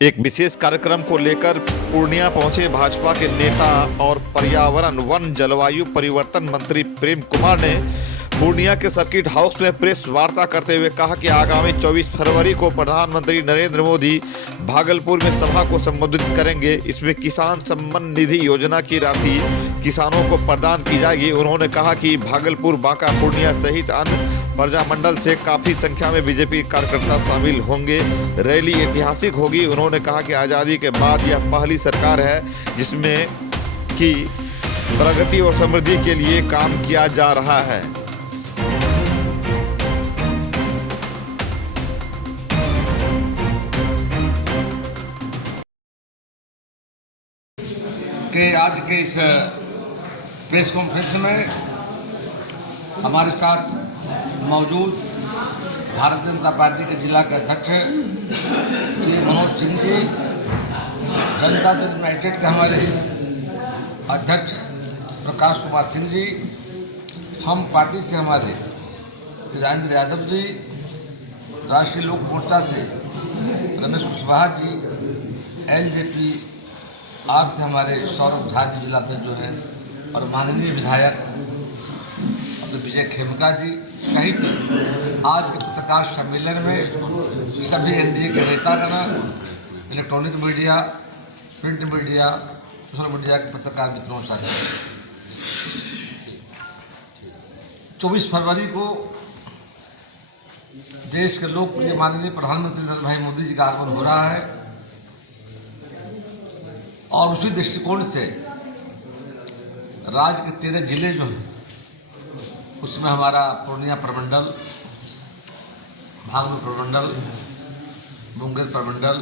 एक विशेष कार्यक्रम को लेकर पूर्णिया पहुंचे भाजपा के नेता और पर्यावरण वन जलवायु परिवर्तन मंत्री प्रेम कुमार ने पूर्णिया के सर्किट हाउस में प्रेस वार्ता करते हुए कहा कि आगामी 24 फरवरी को प्रधानमंत्री नरेंद्र मोदी भागलपुर में सभा को संबोधित करेंगे। इसमें किसान सम्मान निधि योजना की राशि किसानों को प्रदान की जाएगी। उन्होंने कहा कि भागलपुर, बांका, पूर्णिया सहित अन्य प्रजामंडल से काफी संख्या में बीजेपी कार्यकर्ता शामिल होंगे। रैली ऐतिहासिक होगी। उन्होंने कहा कि आज़ादी के बाद यह पहली सरकार है जिसमें कि प्रगति और समृद्धि के लिए काम किया जा रहा है। कि आज के इस प्रेस कॉन्फ्रेंस में हमारे साथ मौजूद भारतीय जनता पार्टी के जिला के अध्यक्ष श्री मनोज सिंह जी, जनता दल यूनाइटेड के हमारे अध्यक्ष प्रकाश कुमार सिंह जी, हम पार्टी से हमारे राजेंद्र यादव जी, राष्ट्रीय लोक मोर्चा से रमेश कुशवाहा जी, एलजेपी आर से हमारे सौरभ झा जी जिला जो हैं, और माननीय विधायक विजय खेमका जी सहित आज के पत्रकार सम्मेलन में सभी एनडीए के नेतागण, electronic media, print media, social media के पत्रकार मित्रों साथ 24 फरवरी को देश के लोकप्रिय माननीय प्रधानमंत्री नरेंद्र भाई मोदी जी का आगमन हो रहा है और उसी दृष्टिकोण से राज्य के 13 जिले जो हैं उसमें हमारा पूर्णिया प्रमंडल, भागलपुर प्रमंडल, मुंगेर प्रमंडल,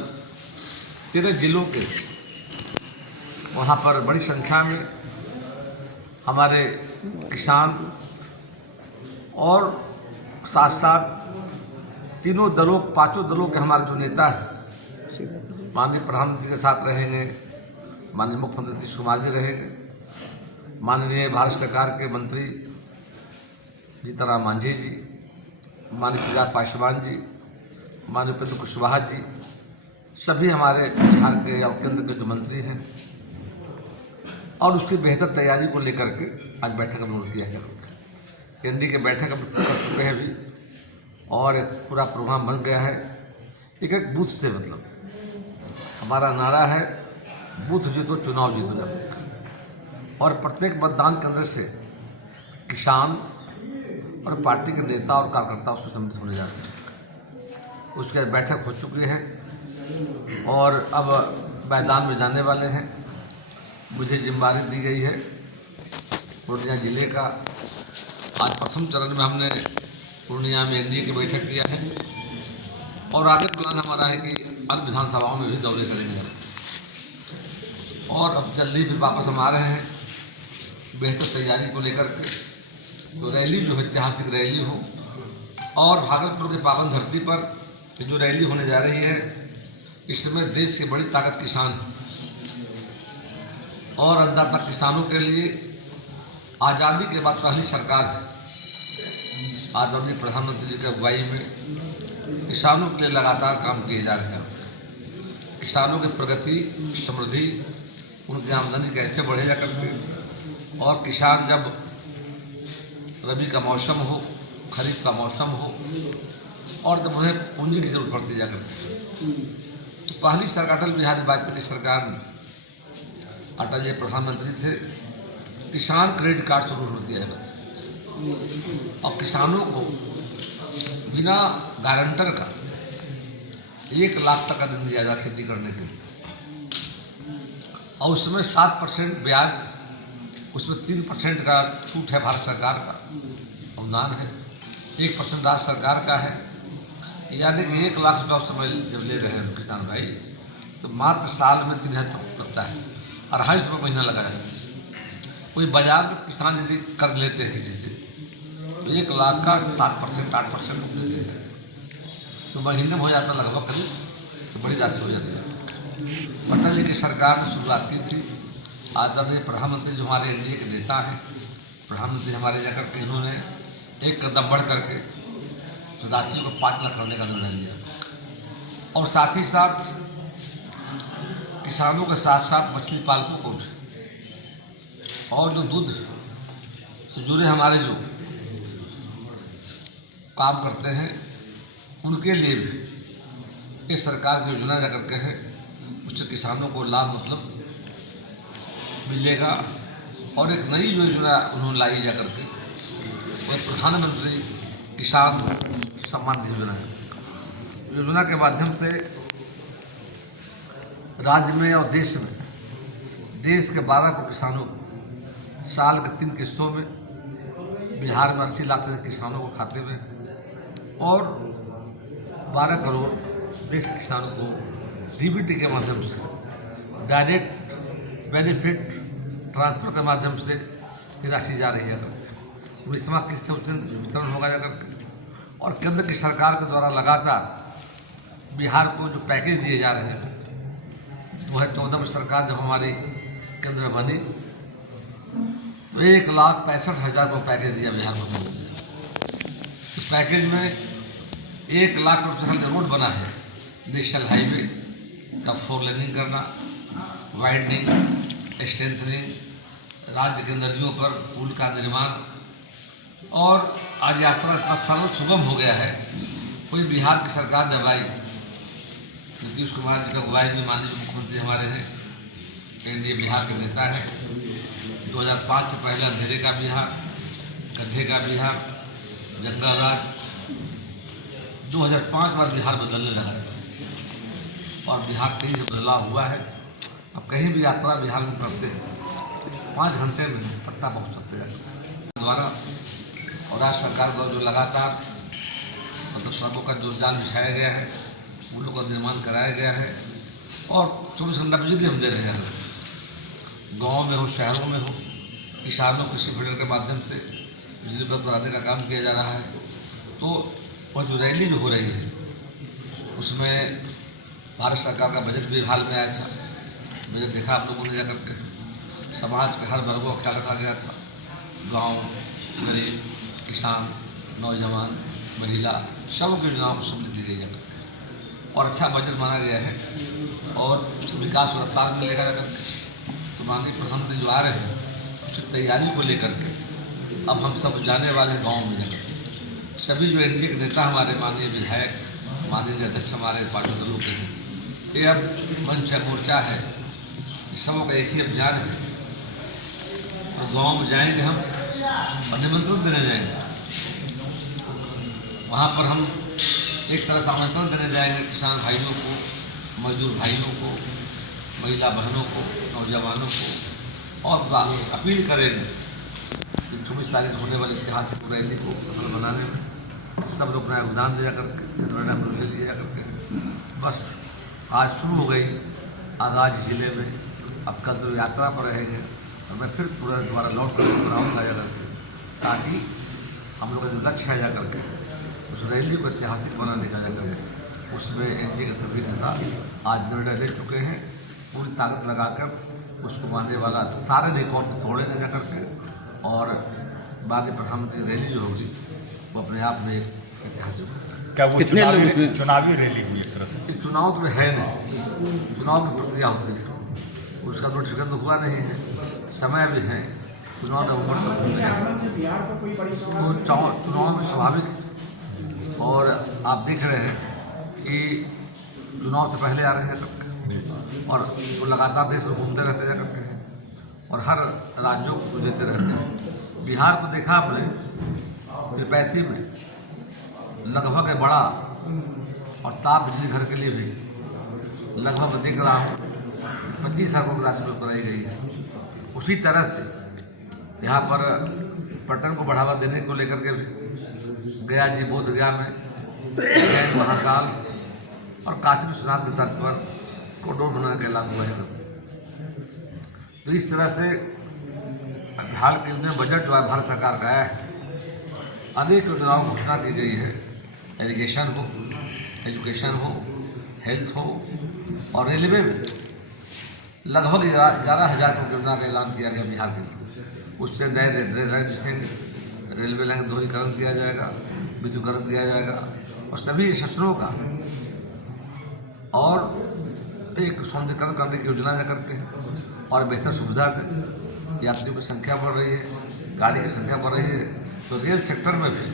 13 जिलों के वहाँ पर बड़ी संख्या में हमारे किसान और साथ साथ तीनों दलों, पांचों दलों के हमारे जो नेता हैं माननीय प्रधानमंत्री के साथ रहेंगे, माननीय मुख्यमंत्री नीतीश कुमार जी रहेंगे, माननीय भारत सरकार के मंत्री जीतनराम मांझी जी, माननीय प्रजात पासवान जी, माननीय उपेंद्र कुशवाहा जी, सभी हमारे बिहार के और केंद्र के जो मंत्री हैं, और उसकी बेहतर तैयारी को लेकर के आज बैठक अनुरोध किया है। एनडीए के बैठक हम कर चुके हैं भी और एक पूरा प्रोग्राम बन गया है। एक बूथ से मतलब हमारा नारा है, बूथ जीतो चुनाव जीतो जब, और प्रत्येक मतदान केंद्र से किसान और पार्टी के नेता और कार्यकर्ता उसमें सम्मिलित होने जा रहे हैं। उसके बैठक हो चुकी है और अब मैदान में जाने वाले हैं। मुझे जिम्मेदारी दी गई है पूर्णिया जिले का। आज प्रथम चरण में हमने पूर्णिया में एनडीए की बैठक किया है और आगे प्लान हमारा है कि अन्य विधानसभाओं में भी दौरे करेंगे और अब जल्दी फिर वापस हम आ रहे हैं बेहतर तैयारी को लेकर के। तो रैली जो है ऐतिहासिक रैली हो और भागलपुर के पावन धरती पर जो रैली होने जा रही है इसमें देश की बड़ी ताकत किसान और अन्नदाता किसानों के लिए आज़ादी के बाद पहली सरकार है। आदरणीय प्रधानमंत्री जी की अगुवाई में किसानों के लिए लगातार काम किए जा रहे हैं। किसानों की प्रगति, समृद्धि, उनकी आमदनी कैसे बढ़ेगा करके, और किसान जब रबी का मौसम हो, खरीफ का मौसम हो और जब उन्हें पूंजी की जरूरत पड़ती जा करती, तो पहली सरकार अटल बिहारी वाजपेयी की सरकार में अटल जी प्रधानमंत्री थे, किसान क्रेडिट कार्ड शुरू हो दिया है और किसानों को बिना गारंटर का 1 लाख तक का ऋण दिया जाए खेती करने के लिए, और उसमें 7% ब्याज, उसमें 3% का छूट है, भारत सरकार का अनुदान है, 1% राज्य सरकार का है। यानी कि 1 लाख रुपये समय जब ले रहे हैं किसान भाई, तो मात्र साल में 3,000 लगता है, 250 रुपये महीना लगा है। कोई बाजार में किसान यदि कर्ज लेते हैं किसी से तो 1 लाख का 7%, 8% लेते हैं, तो महीने में हो जाता लगभग करीब, तो बड़ी राशि हो जाती है। अटल जी की सरकार ने शुरुआत की थी। आदरणीय प्रधानमंत्री जो हमारे एनडीए के नेता हैं, प्रधानमंत्री हमारे जाकर के इन्होंने एक कदम बढ़ करके राशि को 5 लाख करने का निर्णय लिया और साथ ही साथ किसानों के साथ साथ मछली पालकों को भी, और जो दूध से जुड़े हमारे जो काम करते हैं उनके लिए भी इस सरकार की योजना जा करके है, उससे किसानों को लाभ मतलब मिलेगा। और एक नई योजना उन्होंने लाई जा करके, वह प्रधानमंत्री किसान सम्मान निधि योजना है। योजना के माध्यम से राज्य में और देश के 12 को किसानों को साल के 3 किस्तों में, बिहार में 80 लाख से किसानों को खाते में, और 12 करोड़ देश के किसानों को डीबीटी के माध्यम से, डायरेक्ट बेनिफिट ट्रांसफर के माध्यम से ये राशि जा रही है। 19वां किस्त वितरण होगा जाकर, और केंद्र की सरकार के द्वारा लगातार बिहार को जो पैकेज दिए जा रहे हैं, 2014 में सरकार जब हमारी केंद्र में बनी तो 1,65,000 को पैकेज दिया बिहार को। इस पैकेज में 1 लाख करोड़ का रोड बना है, नेशनल हाईवे का 4 लेनिंग करना, वाइडनिंग, स्ट्रेंथनिंग, राज्य के नदियों पर पुल का निर्माण, और आज यात्रा इतना सरल सुगम हो गया है। कोई बिहार की सरकार ने भाई नीतीश कुमार जी का अगुवाई में माननीय मुख्यमंत्री हमारे हैं, एनडीए बिहार के नेता हैं। 2005 से पहले अंधेरे का बिहार, गड्ढे का बिहार, जंगल राज, 2005 बाद बिहार बदलने लगा है, और बिहार तेजी से बदलाव हुआ है। अब कहीं भी यात्रा बिहार में करते हैं 5 घंटे में पटना पहुँच सकते हैं द्वारा। और राज्य सरकार को जो लगातार मतलब सड़कों का जो जाल बिछाया गया है, पुलों का निर्माण कराया गया है, और 24 घंटा बिजली हम दे रहे हैं। गाँव में हो, शहरों में हो, किसानों को कृषि फीडर के माध्यम से बिजली उपलब्ध कराने का काम किया जा रहा है। तो वह जो रैली जो हो रही है उसमें भारत सरकार का बजट भी हाल में आया था। बजट देखा आप लोगों ने जाकर के, समाज के हर वर्गों का ख्याल रखा गया था। गाँव, गरीब, किसान, नौजवान, महिला, सबकी योजनाओं को सम्मिलित की गई जाकर, और अच्छा बजट माना गया है, और विकास को रफ्तार मिलेगा जाकर के। तो माननीय प्रधानमंत्री जो आ रहे हैं उसकी तैयारी को लेकर के अब हम सब जाने वाले हैं गाँव में जाकर। सभी जो एनडीए के नेता हमारे, माननीय विधायक, माननीय अध्यक्ष हमारे पार्टी दलों के हैं, ये अब मंच है, मोर्चा है, सबों का एक ही अभियान है। और गाँव में जाएंगे हम और निमंत्रण देने जाएंगे। वहाँ पर हम एक तरह से आमंत्रण देने जाएंगे किसान भाइयों को, मजदूर भाइयों को, महिला बहनों को, नौजवानों को, और अपील करेंगे कि 24 तारीख होने वाली ऐतिहासिक रैली को सफल बनाने में सब लोग अपना योगदान दे जाकर हम लोग ले लिया करके। बस आज शुरू हो गई आगाज जिले में, अब कल तो यात्रा पर रहेंगे, और मैं फिर पूरा दोबारा लौट कर बनाऊँगा जा करके, ताकि हम लोग का जो लक्ष्य है जा करके उस रैली को ऐतिहासिक बनाने का जा करके, उसमें एनडीए के सभी नेता आज निर्णय ले चुके हैं। पूरी ताकत लगाकर उसको मानने वाला सारे रिकॉर्ड को तोड़ेंगे जा करके, और बाद में प्रधानमंत्री रैली जो होगी वो अपने आप में ऐतिहासिक होगी। क्या वो चुनावी रैली हुई एक तरह से? चुनाव तो है नहीं, चुनाव की प्रक्रिया होती है, उसका नोटिफिकेशन तो हुआ नहीं है, समय भी है, चुनाव नवंबर तक होते हैं। तो चुनाव में स्वाभाविक, और आप देख रहे हैं कि चुनाव से पहले आ रहे हैं तक, और वो लगातार देश में घूमते रहते जा करते हैं, और हर राज्यों को देते रहते हैं। बिहार को देखा आपने, विपैती में लगभग एक बड़ा और ताप बिजली घर के लिए भी लगभग मैं देख रहा हूँ 25 सड़कों की राशि बनाई गई है। उसी तरह से यहाँ पर पर्यटन को बढ़ावा देने को लेकर के गया जी, बोध गया में महाकाल और काशी विश्वनाथ के तर्ज पर कॉरिडोर बनाने का ऐलान हुआ है। तो इस तरह से हाल के में बजट जो है भारत सरकार का है, अनेक योजनाओं की घोषणा की गई है। इरिगेशन हो, एजुकेशन हो, हेल्थ हो, और रेलवे में लगभग 11,000 करोड़ योजना का ऐलान किया गया बिहार के लिए। उससे नए रेलवे लाइन दोहरीकरण किया जाएगा, विद्युतीकरण किया जाएगा, और सभी स्टेशनों का और एक सौंदर्यकरण करने की योजना जा करके और बेहतर सुविधा दें। यात्रियों की संख्या बढ़ रही है, गाड़ी की संख्या बढ़ रही है, तो रेल सेक्टर में भी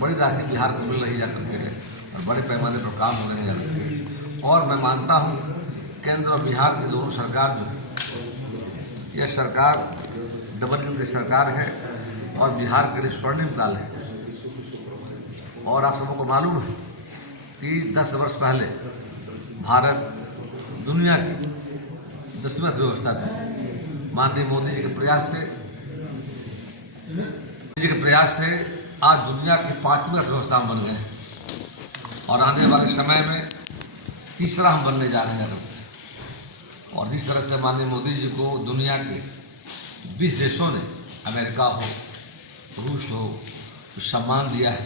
बड़ी राशि बिहार को मिल रही जा करके है और बड़े पैमाने पर काम हो रहे हैं जा करके। और मैं मानता हूँ केंद्र और बिहार की दोनों सरकार जो यह सरकार डबल इंजन की सरकार है और बिहार के लिए स्वर्णिम काल है। और आप सबको मालूम है कि 10 वर्ष पहले भारत दुनिया की 10वीं अर्थव्यवस्था थी। माननीय मोदी जी के प्रयास से आज दुनिया की 5वीं अर्थव्यवस्था बन गए और आने वाले समय में तीसरा हम बनने जा रहे हैं। और जिस तरह से माननीय मोदी जी को दुनिया के 20 देशों ने, अमेरिका हो, रूस हो, तो सम्मान दिया है,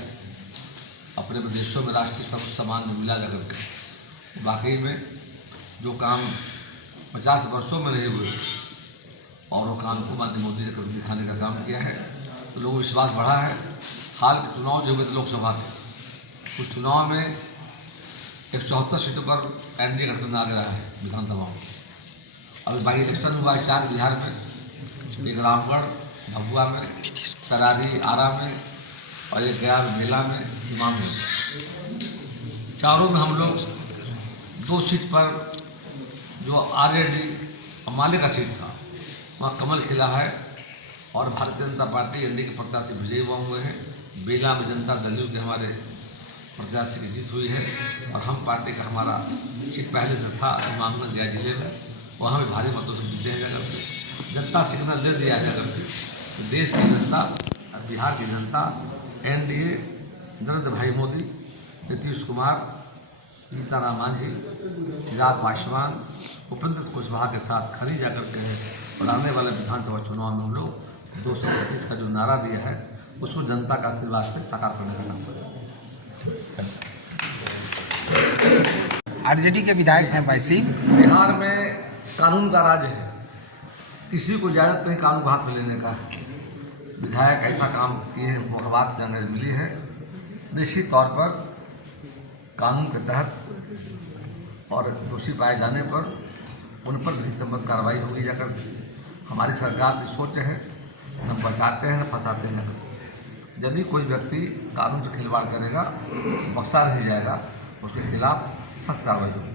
अपने प्रदेशों में राष्ट्रीय सम्मान जो मिला जाकर के, वाकई में जो काम 50 वर्षों में नहीं हुए और वो काम को माननीय मोदी ने करके दिखाने का काम किया है, तो लोगों को विश्वास बढ़ा है। हाल के चुनाव जो हुए थे लोकसभा के, उस चुनाव में 174 सीटों पर एनडीए गठबंधन आ गया है विधानसभा में। अभी बाई इलेक्शन हुआ है 4 बिहार में, एक रामगढ़ भभुआ में, तरारी आरा में और एक गया मेला में, इमाम में। चारों में हम लोग 2 सीट पर जो आरजेडी अमाले का सीट था वहाँ कमल खिला है और भारतीय जनता पार्टी एनडीए के प्रत्याशी विजयी हुए हैं। बेला में जनता दल के हमारे प्रत्याशी की जीत हुई है और हम पार्टी का हमारा सीट पहले से था इमाम में गया जिले में, वहाँ भी भारी मतों से जीते जाकर के जनता सिग्नल दे दिया जाकर के तो देश की जनता, बिहार की जनता एनडीए, नरेंद्र भाई मोदी, नीतीश कुमार, सीताराम मांझी, चिराग पासवान, उपेंद्र कुशवाहा के साथ खड़ी जाकर के है। और आने वाले विधानसभा चुनाव में हम लोग 235 का जो नारा दिया है उसको जनता का आशीर्वाद से साकार करने का काम करें। आरजेडी के विधायक हैं भाई सिंह। बिहार में कानून का राज है, किसी को इजाज़त नहीं कानून को हाथ में लेने का। विधायक ऐसा काम किए मुखबार से जानकारी मिली है, निश्चित तौर पर कानून के तहत और दोषी पाए जाने पर उन पर विधि सम्मत कार्रवाई होगी जाकर। हमारी सरकार की सोच है न बचाते हैं न फंसाते हैं। यदि कोई व्यक्ति कानून से खिलवाड़ करेगा बख्शा नहीं जाएगा, उसके खिलाफ सख्त कार्रवाई होगी।